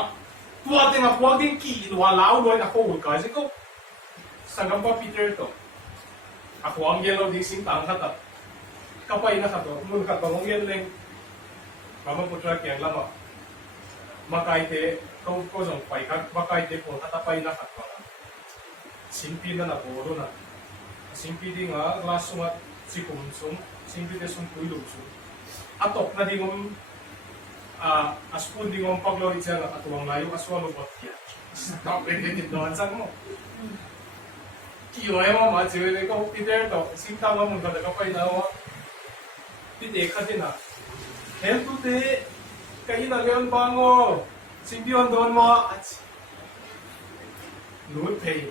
tua teng atwag din ki lo lao lo na ko ka se ko sangam pa Peter to ako ang yellow din sing tang kata kapay na kato mun ka bangong yen leng mama putra kyang lama makai te ko jong pai ka makai te ko kata pai na kato simpi na na boro na simpi ding a glass sunga chikum sung simpi te sung pui lu sung atok na dingom a spoon dingom paglo ichang atuang layu aswalo bot kia stop it in don sang mo kiyo ay mo ma chiwe ko Peter to sinta mo ka ka pai na wa pite khatina hem tu te kai na leon bango simpi on don mo nuôi pay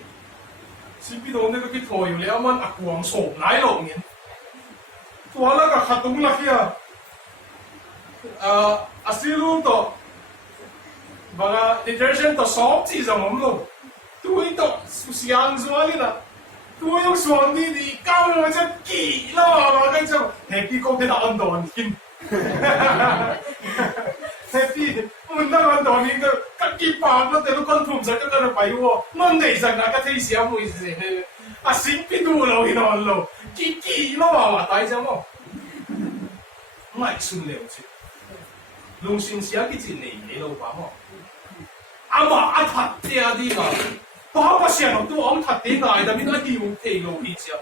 simpi don ne ko ki thoi le aman akuang so nai lo ngin to la ka khatung la kia asilu to baga detergent to soap chi zong lo tui to susiang zuali na tui yung suang di cao mo cha ki lo lo cái cho happy ko ke da on don kin happy mun na on don ni ka ki pa lo te lo kon thum sa ka ka pai wo mon dei sa na ka thei sia mo ise a simpi du lo hin on lo ki lo wa tai cha mo mai sun le chi lung sin sia ki chi nei nei lo ba mo ama a that te a di ga ba ba sia no tu om that te ga da min a di mo te lo hi sia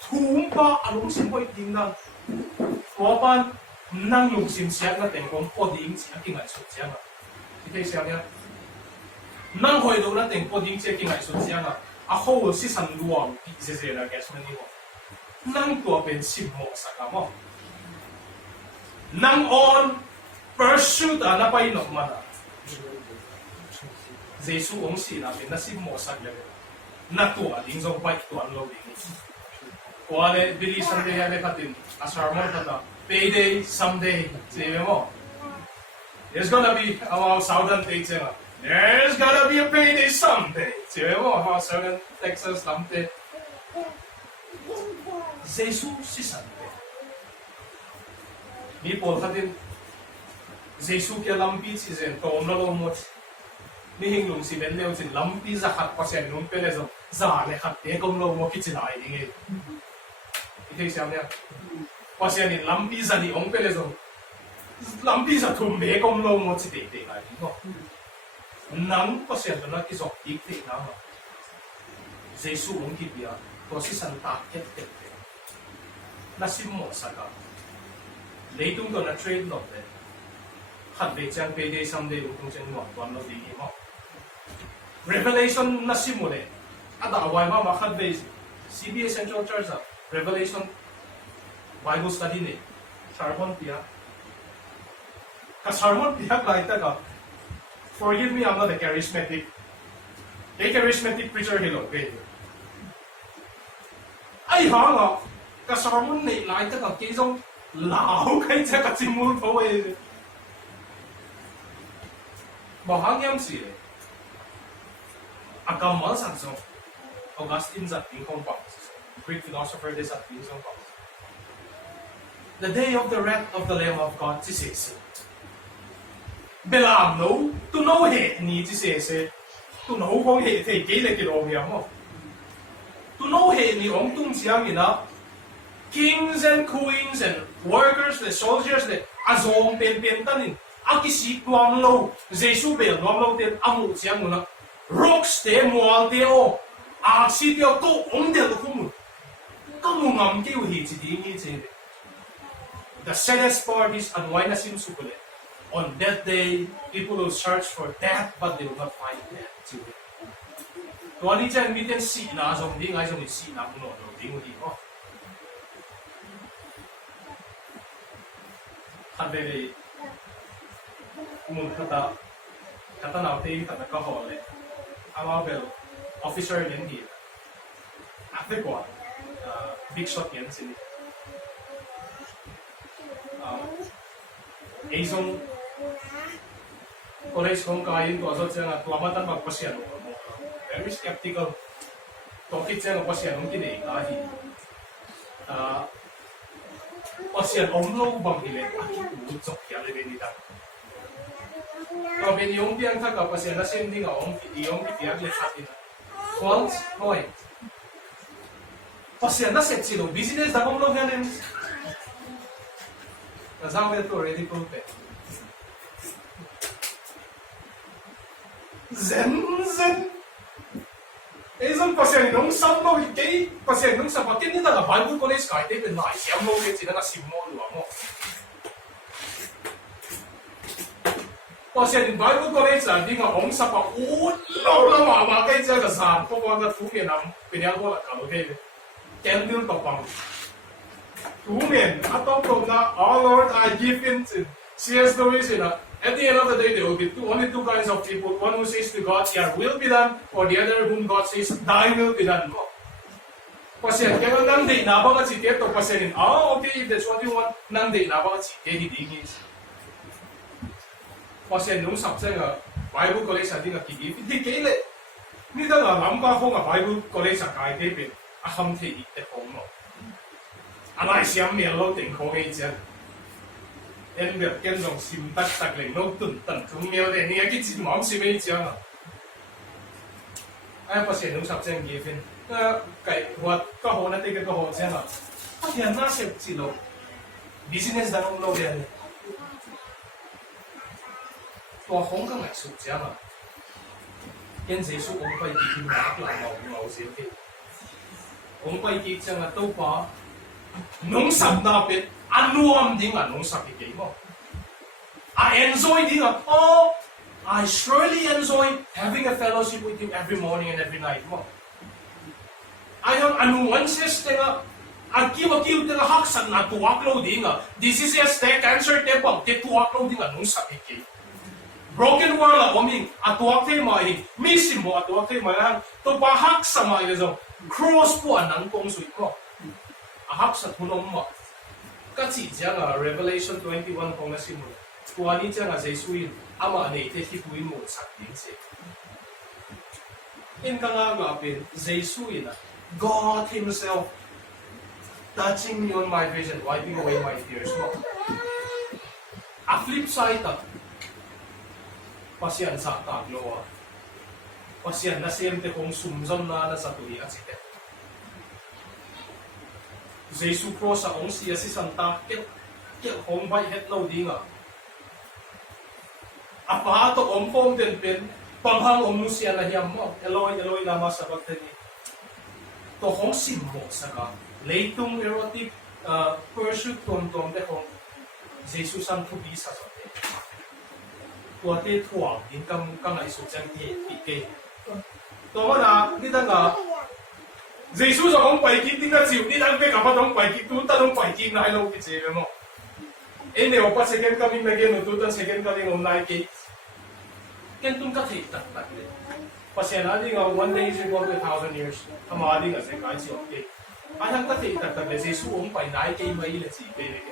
thum ba a lung sin hoi ding na wa ban nang lung sin sia na teng kom po ding sia ki ngai su sia na ki te sia ya nang hoi do na teng po ding sia ki ngai su sia na a ho si san luang ki se se na gas mani mo nang to ben sim mo sa ka mo nang on pursuit na pai no mana Giêsu ông sĩ là mình đã xin mổ sạch rồi na tua linh dòng bạch tuan lâu đi qua đây Billy Sunday hay là tin a sermon thật payday someday see mo there's gonna be our southern states there's gonna be a payday someday see mo our southern Texas someday Giêsu si Sunday ni Paul thật tin Giêsu kia làm bi chỉ rằng tôm nó lâu một ni hình lùng si bên leo chỉ lắm pi ra khát qua sen nung pe le zo za le khát te công lâu một cái chỉ lại đi nghe thấy sao nhá qua sen ni lắm pi ra đi ông pe le zo lắm pi ra thum be công lâu một chỉ để lại đi không nắng qua sen nó cái giọt ít thế nào mà Giêsu ông kịp ya có si san ta kết kết na sim mo sa ka lấy tung to na trade nó đấy khát về trang payday someday tung chân ngọn toàn lâu đi nghe mo Revelation na simule ada awai ma khad be CBS Central Church Revelation Bible study ne sermon pia ka sermon pia lai ta ka forgive me I'm not a charismatic preacher hello okay ai ha nga ka sermon ne lai ta ka ke jong lao kai cha ka chimul tho e ba hang yam si Agam mal sang so Augustine zat ping kong pang Greek philosopher de zat ping song pang the day of the wrath of the Lamb of God chi se se belam no tu no he ni chi se se tu no kong he the ke le ki lo ya mo tu no he ni ong tung siang ina kings and queens and workers the soldiers the azong pen pen tanin akisi tuam lo Jesu bel nom lo ten amu siang na rocks te mual te o a si te to om de lo kumu kamu ngam ke hi chi di ni che the saddest part is and why na sim sukule on that day people will search for death but they will not find death to ani chen mi ten si na jong ding ai jong si na mu no lo ding hi ho khade mun kata nào thì kata có hỏi lệ alo bel officer đến gì after quoi big shot yan sini Azong college kong kain to so chang tuamatan magpasyan very skeptical topic chang pasyan ng kini ka hi pasyan omlo bang hile akit chok ya le ni ta Kalau bên yung tiang thắc gặp pasien na xem đi ngầu ông yung tiang le thắc ina false point pasien na set silo business da kong lo ganen na zang ve to ready to pay zen Isang pasyan nung sablo kay pasyan nung sa pakin nila nga Bible College kahit ay na siyam mo kay sila na simmo mo. Pasyan in Bible College lang di nga ong sa pa ulo na mama kay siya ka sa po ko nga tumin ang pinyako la ka okay. Kendil to pang. Tumin atong ko na oh Lord I give in to CS Lewis na. At the end of the day, there will be only two kinds of people. One who says to God, your will be done, or the other whom God says, thy will be done. Pasyan, kaya nang day na ba ka si Teto, pasyanin, okay, if that's what you want, nang day na ba ka si Teddy Diggins. Pasyan, nung sabsa nga, Bible College sa di nga kigip, hindi kaili. Hindi na nga, lamba ko nga Bible College sa kahit ipin, akam te ite ko mo. Anay siyang melo ting ko kayo dyan. En biệt kiến dòng sim tắc tắc lên nấu tuần tần chúng mèo để nghe cái gì món sim ấy chứ à ai phát hiện nông sản trên kia phiên cái hoạt có hồ nó cái hồ xem à phát hiện nó sẽ chỉ lộ business đang ông lâu đen tua không có ngại sụt chứ à cái gì sụt ông phải đi tìm mát là màu màu gì thế ông phải đi xem là đâu có nông sản nào biết anuam din nga nung sakit mo. I enjoy din nga, I surely enjoy having a fellowship with him every morning and every night mo. Ayang anuan says nga, akiw nga haksan na tuwaklo din nga. This is a step cancer tepang, tuwaklo din nga nung sakit Broken world la oming, atuwak tayo maing, misin mo atuwak tayo maing, to pahak sa mga ito, cross po anang kong suit mo. Ahak sa tulong mo. Kasi diyan nga Revelation 21 kung nasimula. Kuha ni diyan nga sa isuin, ama na itihipuin mo sa atin. In ka nga gapin, sa isuin na, God Himself touching me on my vision, wiping away my tears mo. A flip side pasyan sa kagloa. Pasyan na siyempre kung sumzon na sa tuloy at sitet. Jesu Pro sa ong siya si Santa ket hong bay het lo di nga. Apa to ong pom den pen panghang ong nu siya na hiyam mo. Eloy lama sa bagtani. To hong simbo sa ka. Leitung erotic pursuit tom de hong Jesu san tubi sa sote. Tuate tuwag din kang iso dyan ike. To na kita nga Jesus ang paikit din na siyo, di lang kapat ang paikit, tuta ng paikit na hello kitsi mo. Ene, opa second coming na geno, tuta second coming on Nike. Kentong kakitak tak din. Pasya na di nga, 1 day is equal to 1,000 years. Kamadi nga sa kahit si okay. Ayang kakitak tak din, Jesus ang pay Nike mailit si Ike.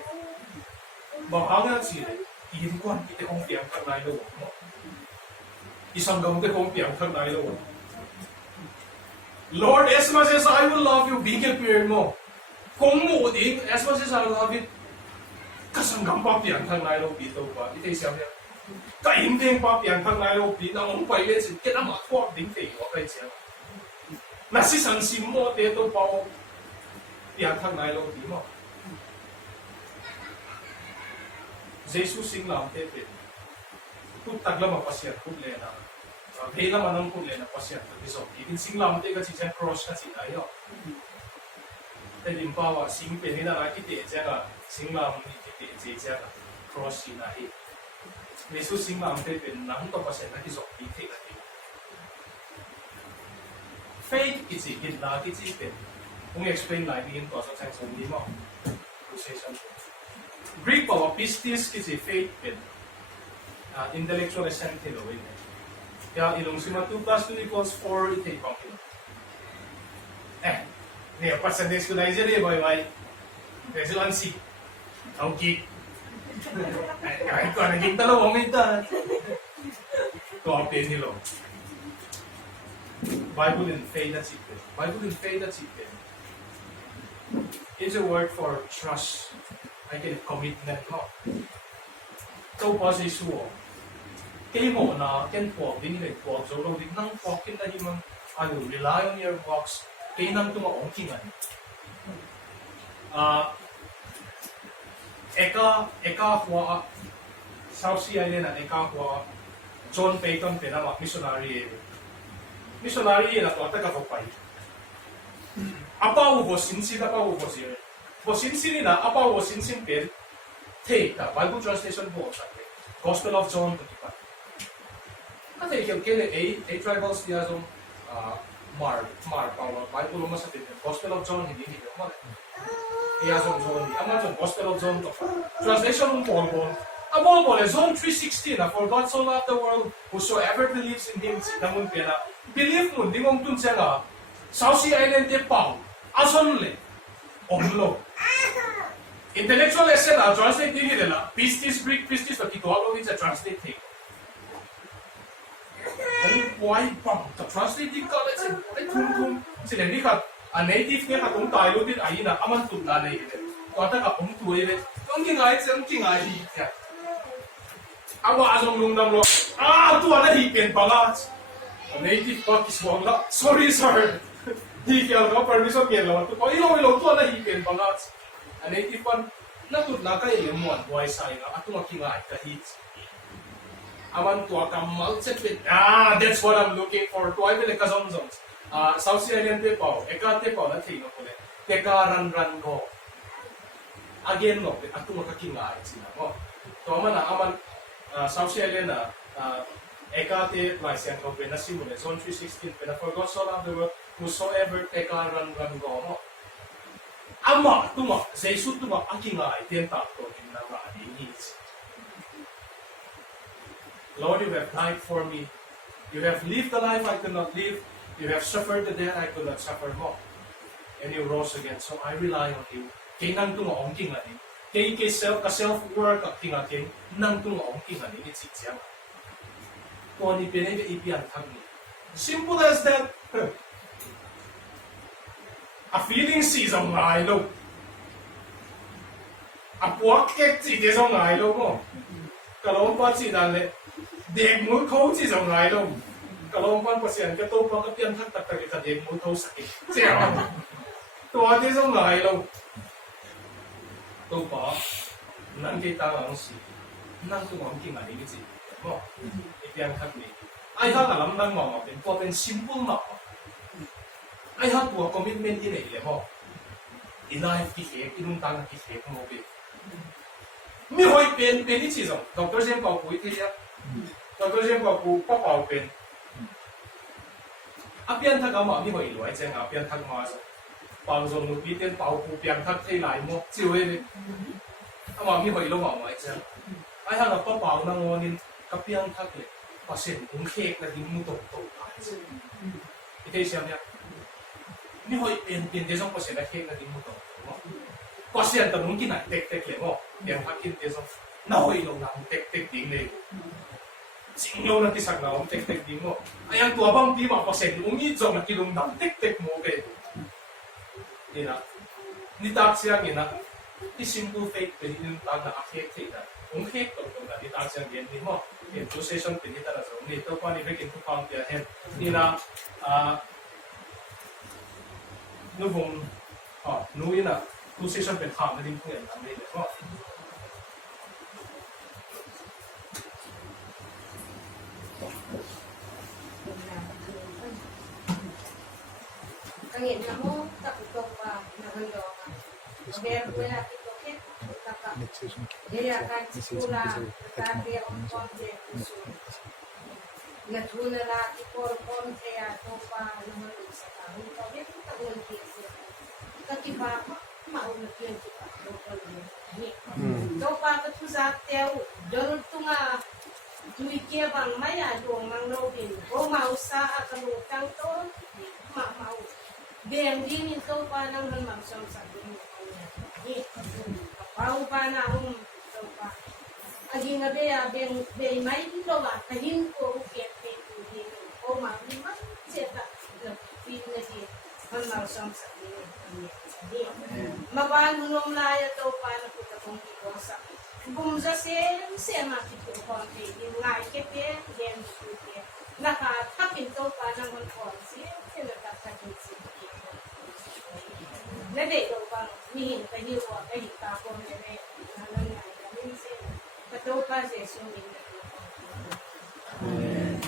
Bahang nga siya, ihinkuhan kita kong piyang kang nailo mo. Isang gamte kong piyang kang nailo mo. Lord, as much as I will love you, bigyan period mo. Kung mo din, as much as I love you, kasanggang papiyan kang nailo dito pa. Ito siya niya. Kainding papiyan kang nailo dito, ang umpay din, kaya makuha din kayo, okay siya. Nasisansim mo, dito pa o piyan kang nailo dito mo. Jesus sing lang, tete. Tutagla mapasyan, kutle na. Kaya naman ang kulay na pasyan. So, itin lang tayo kasi dyan cross kasi tayo. Halimbawa, singpe nila nakikita dyan singlam nakikita dyan cross sinahi. Meso singlam tayo nang to pasyan na kisok kita natin. Faith kasi kita kita. Kung explain lagi ito sa sense hindi mo. Greek pa, pistis kasi faith intellectual assent nila. Kaya ilong si 2 plus 2 equals 4, ito yung pangkino. Ngayon, percentage ko na yun siya, boy. Kasi lang si. Okay. Kahit ko, naging dalawang may dad. Copy nila. Bible and faith, that's it. Bible and faith, that's it. It's a word for trust. I can commitment mo. Ito pa sa isuo. Kaya mo na, can walk, din nila walk. So, din nang walking na naman, rely on your walks, kaya nang tumaongkingan. Eka hua, South Sea Island at eka hua, John Payton, pinama, missionary. missionary na to taka ko pai apa wo sin si apa wo sin si na apa wo sin pen the ta Bible translation bo sa Gospel of John to pa ate ke a tribals dia so Mark Bible mo sa Gospel of John hindi mo iya so John ama John Gospel of John to translation mo po Amol John 3:16 for God so loved the world whosoever believes in him namun pera believe mo di mong tun siya South Sea Island de pau ason le omlo intellectual lesson translate din nila pistis Greek pistis to kito alo din sa translate thing ay why pang to translate din ka let's ay tum sila ni ka a native ne ka tum tayo din ay na aman tun na le to ata ka tuwe le ang kingai ya awa asong lung nam lo tu ana hi pen pala native Pakis wala sorry sir hi kaya no permission kaya lo to ilo tu ana hi pen pala a native pan natut na kay lemon boy sai na atu makingai ka hit awan tu akamal chepit that's what I'm looking for to I will kazong South Sea Island te pao ekate pao na thino ko le teka ran go again no atu makakingai sina mo to aman South Sea Island ekate laisian ko pena simule John 3:16 pena for God so loved the world whosoever teka ran go mo ama tuma Jesus tuma akingai tenta to na ra needs Lord, you have died for me. You have lived the life I could not live. You have suffered the death I could not suffer more. And you rose again. So I rely on you. Kay nang tunga ong king anin. Kay self-work at king atin. Nang tunga ong king anin. It's siyang. Kung ani pinay ipiyan kami. Simple as that. A feeling sees ang ngailo. A puwakit si des ang ngailo mo. Kalompat si dali. Dek mo ko si ang ngailo. Kalompan pa siyan, kato pa kapiyan tak kita dek mo ko sakit. Siya. Tuwa des ang ngailo. Ito pa, nang kita ang si, nang tumang kingaling si. Mo, ipiyan kami. Ay ha alam nang mo, important simple mo. Ay ha tuwa commitment din eh mo. Inay kihek, inuntang kihek mo bin. Mi hoy pen ni chizong. Dr. Jem Pao Pui tiya. Dr. Jem Pao Pu pa Pao pen. Apian thak ama mi hoy luai cheng apian thak ma so. Pang zong nu pi ten Pao Pu pian thak thei lai mo chiu he ni. Ama mi hoy lo ma mai cheng. Ai ha na pa Pao na ngonin kapian thak le. Pasen ung khek na ding mu tok tok ai. Ite siam ya. Mi hoy pen de zong pasen na khek na ding mu tok. Pasen ta mung kinai tek le mo. Yang hakin teso nahoy lo lang tek ding le. Singyo na tisak na tek ding mo. Ayang tuwa bang di mapasen ungi zong na kilong dam tek mo ke. Dina. Ni tak siya gina. Ti simple faith pe din ta na akhet ta. Ung khek to na di tak siya gen ni mo. In two session pe ni ta so ni to pa ni bekin to found ya head. Dina nubong nuina two session pe kham na din ko yan amay le mo. Kangin na mo, taputok pa, nahando ka. Pero wala titoket, taka. Daya ka sikula, tatay ang konti, puso. Natuna na ikor konti, ato pa, nahando sa tao. Pero taon kisi. Katiba ka, maunat yun kita. Ito pa katusak teo, doon ito nga, tuwikya bang maya, doon mang lobin. O mausa, akalutang to, mau. Bem din ito pa nang magsam sa dulo niya. Pau pa na ito pa. Agi nga be may dito ba tahin ko ukit dito. O ma seta pin na di magsam sa dulo niya. Mabano nung laya to pa na puta kong sa. Bumza se makito ko yung ngai kepe gen suke. Nakatapin to pa nang konsi nakatapin siya. Nade ko bang mihin kayo ay tapo nere nanay kami sa kato pa sa sumin. Amen.